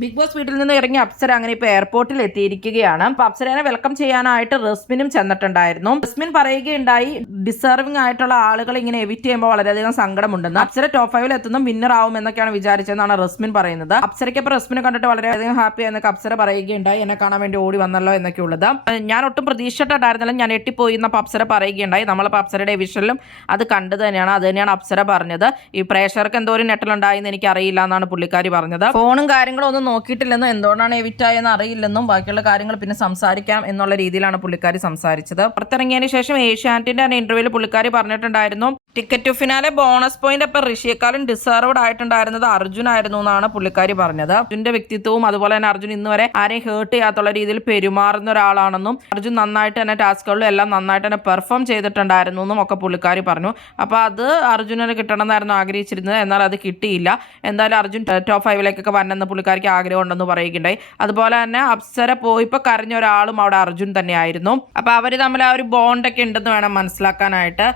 Big boss വീട്ടിൽ നിന്ന് ഇറങ്ങിയ അപ്സര അങ്ങനെ ഇപ്പോൾ എയർപോർട്ടിൽ എത്തിയിരിക്കുകയാണ്. അപ്പൊ അപ്സരനെ വെൽക്കം ചെയ്യാനായിട്ട് റസ്മിനും ചെന്നിട്ടുണ്ടായിരുന്നു. റസ്മിൻ പറയുകയുണ്ടായി, ഡിസർവിംഗ് ആയിട്ടുള്ള ആളുകൾ ഇങ്ങനെ എവിറ്റ് ചെയ്യുമ്പോൾ വളരെയധികം സങ്കടമുണ്ടെന്ന്. അപ്സര ടോപ്പ് 5 എത്തുന്നു, വിന്നർ ആവും എന്നൊക്കെയാണ് വിചാരിച്ചതെന്നാണ് റസ്മിൻ പറയുന്നത്. അപ്സരയ്ക്ക് ഇപ്പോൾ റസ്മിനെ കണ്ടിട്ട് വളരെയധികം ഹാപ്പി എന്നൊക്കെ അപ്സര പറയുകയുണ്ടായി. എന്നെ കാണാൻ വേണ്ടി ഓടി വന്നല്ലോ എന്നൊക്കെ ഉള്ളത്. ഞാൻ ഒട്ടും പ്രതീക്ഷിച്ചിട്ടുണ്ടായിരുന്നില്ല, ഞാൻ എട്ടിപ്പോയി എന്നപ്പോൾ അപ്സര പറയുകയുണ്ടായി. നമ്മളിപ്പോൾ അപ്സരയുടെ വിഷനിലും അത് കണ്ടു തന്നെയാണ്. അത് തന്നെയാണ് അപ്സര പറഞ്ഞത്. ഈ പ്രേക്ഷകർക്ക് എന്തോ ഒരു നെറ്റലുണ്ടായി എന്ന് എനിക്ക് അറിയില്ല എന്നാണ് പുള്ളിക്കാരി പറഞ്ഞത്. ഫോണും കാര്യങ്ങളും ഒന്നും നോക്കിയിട്ടില്ലെന്നും എന്തുകൊണ്ടാണ് എവിറ്റായെന്ന് അറിയില്ലെന്നും ബാക്കിയുള്ള കാര്യങ്ങൾ പിന്നെ സംസാരിക്കാം എന്നുള്ള രീതിയിലാണ് പുള്ളിക്കാരി സംസാരിച്ചത്. പുറത്തിറങ്ങിയതിന് ശേഷം ഏഷ്യാനെറ്റിന്റെ ഇന്റർവ്യൂവിൽ പുള്ളിക്കാരി പറഞ്ഞിട്ടുണ്ടായിരുന്നു, ticket to finale bonus point അപ്പം ഋഷിയെക്കാളും ഡിസർവ്ഡ് ആയിട്ടുണ്ടായിരുന്നത് അർജുൻ ആയിരുന്നു എന്നാണ് പുള്ളിക്കാരി പറഞ്ഞത്. അർജുന്റെ വ്യക്തിത്വവും അതുപോലെ തന്നെ അർജുൻ ഇന്ന് വരെ ആരെയും ഹേർട്ട് ചെയ്യാത്തുള്ള രീതിയിൽ പെരുമാറുന്ന ഒരാളാണെന്നും അർജുൻ നന്നായിട്ട് തന്നെ ടാസ്കുകളിലും എല്ലാം നന്നായിട്ട് തന്നെ പെർഫോം ചെയ്തിട്ടുണ്ടായിരുന്നു എന്നും ഒക്കെ പുള്ളിക്കാരി പറഞ്ഞു. അപ്പോൾ അത് അർജുനന് കിട്ടണമെന്നായിരുന്നു ആഗ്രഹിച്ചിരുന്നത്, എന്നാൽ അത് കിട്ടിയില്ല. എന്തായാലും അർജുൻ ടോപ്പ് 5 വരണമെന്ന് പുള്ളിക്കാരിക്ക് ആഗ്രഹം ഉണ്ടെന്ന് പറയുകയുണ്ടായി. അതുപോലെ തന്നെ അപ്സര പോയിപ്പോൾ കരഞ്ഞ ഒരാളും അവിടെ അർജുൻ തന്നെയായിരുന്നു. അപ്പോൾ അവർ തമ്മിൽ ആ ഒരു ബോണ്ടൊക്കെ ഉണ്ടെന്ന് വേണം മനസ്സിലാക്കാനായിട്ട്.